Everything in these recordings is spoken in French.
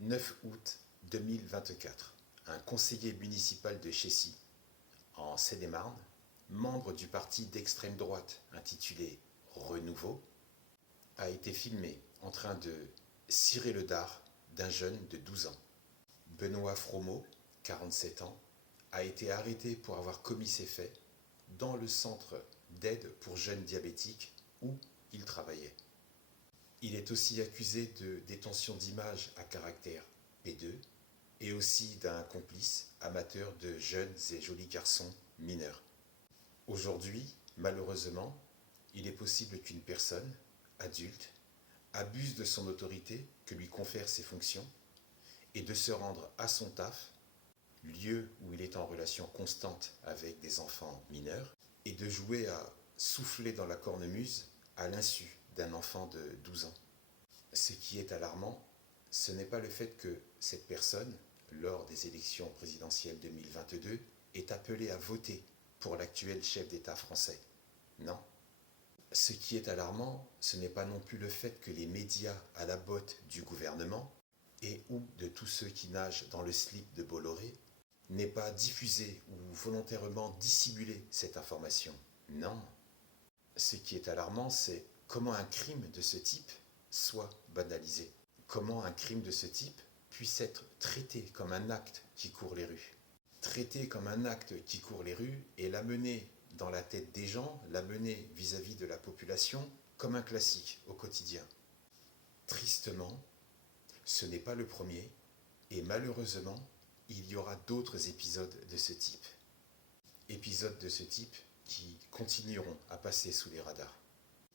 9 août 2024, un conseiller municipal de Chécy, en Seine-et-Marne, membre du parti d'extrême droite intitulé Renouveau, a été filmé en train de cirer le dard d'un jeune de 12 ans. Benoît Fromeau, 47 ans, a été arrêté pour avoir commis ces faits dans le centre d'aide pour jeunes diabétiques où il travaillait. Il est aussi accusé de détention d'images à caractère P2 et aussi d'un complice amateur de jeunes et jolis garçons mineurs. Aujourd'hui, malheureusement, il est possible qu'une personne, adulte, abuse de son autorité que lui confèrent ses fonctions et de se rendre à son taf, lieu où il est en relation constante avec des enfants mineurs, et de jouer à souffler dans la cornemuse à l'insu d'un enfant de 12 ans. Ce qui est alarmant, ce n'est pas le fait que cette personne, lors des élections présidentielles 2022, est appelée à voter pour l'actuel chef d'État français. Non. Ce qui est alarmant, ce n'est pas non plus le fait que les médias à la botte du gouvernement et ou de tous ceux qui nagent dans le slip de Bolloré n'aient pas diffusé ou volontairement dissimulé cette information. Non. Ce qui est alarmant, c'est comment un crime de ce type soit banalisé. Comment un crime de ce type puisse être traité comme un acte qui court les rues. Traité comme un acte qui court les rues et l'amener dans la tête des gens, l'amener vis-à-vis de la population comme un classique au quotidien. Tristement, ce n'est pas le premier et malheureusement, il y aura d'autres épisodes de ce type. Épisodes de ce type qui continueront à passer sous les radars.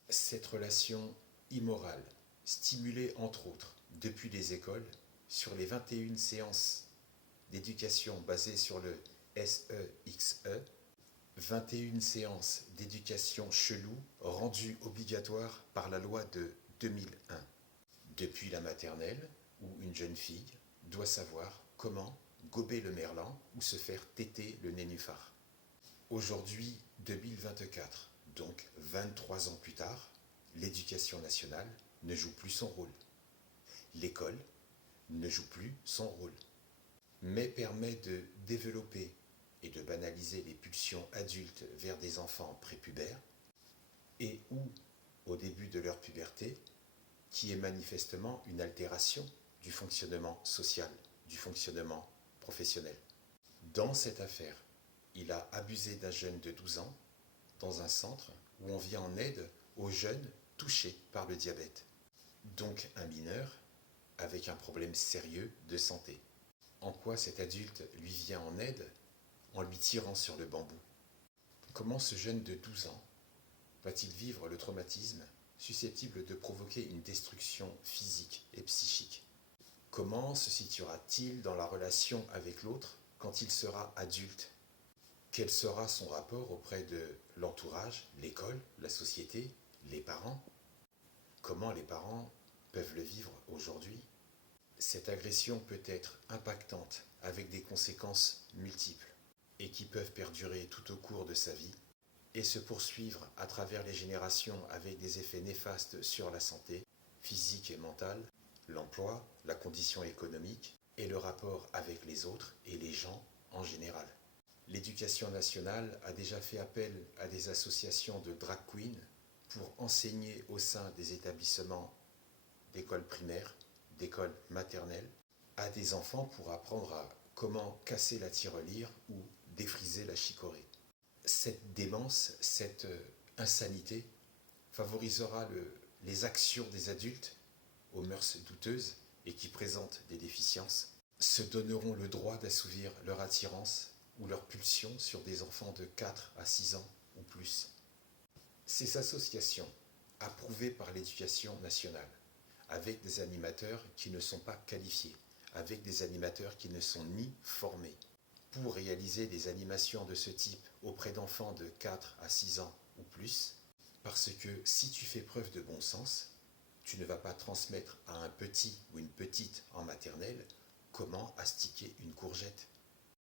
Cette relation immorale, stimulée entre autres depuis les écoles, sur les 21 séances d'éducation basées sur le SEXE, 21 séances d'éducation chelou rendues obligatoires par la loi de 2001. Depuis la maternelle, où une jeune fille doit savoir comment gober le merlan ou se faire téter le nénuphar. Aujourd'hui, 2024, donc 23 ans plus tard, l'éducation nationale ne joue plus son rôle. L'école ne joue plus son rôle, mais permet de développer et de banaliser les pulsions adultes vers des enfants prépubères et ou au début de leur puberté, qui est manifestement une altération du fonctionnement social, du fonctionnement professionnel. Dans cette affaire, il a abusé d'un jeune de 12 ans dans un centre où on vient en aide aux jeunes touchés par le diabète, donc un mineur avec un problème sérieux de santé. En quoi cet adulte lui vient en aide en lui tirant sur le bambou? Comment ce jeune de 12 ans va-t-il vivre le traumatisme susceptible de provoquer une destruction physique et psychique? Comment se situera-t-il dans la relation avec l'autre quand il sera adulte? Quel sera son rapport auprès de l'entourage, l'école, la société, les parents? Comment les parents peuvent le vivre aujourd'hui? Cette agression peut être impactante avec des conséquences multiples et qui peuvent perdurer tout au cours de sa vie et se poursuivre à travers les générations avec des effets néfastes sur la santé physique et mentale, l'emploi, la condition économique et le rapport avec les autres et les gens en général. L'éducation nationale a déjà fait appel à des associations de drag queens pour enseigner au sein des établissements d'écoles primaires, d'écoles maternelles, à des enfants pour apprendre à comment casser la tirelire ou défriser la chicorée. Cette démence, cette insanité favorisera les actions des adultes aux mœurs douteuses et qui présentent des déficiences, se donneront le droit d'assouvir leur attirance ou leur pulsion sur des enfants de 4 à 6 ans ou plus. Ces associations, approuvées par l'éducation nationale, avec des animateurs qui ne sont pas qualifiés, avec des animateurs qui ne sont ni formés, pour réaliser des animations de ce type auprès d'enfants de 4 à 6 ans ou plus, parce que si tu fais preuve de bon sens, tu ne vas pas transmettre à un petit ou une petite en maternelle comment astiquer une courgette.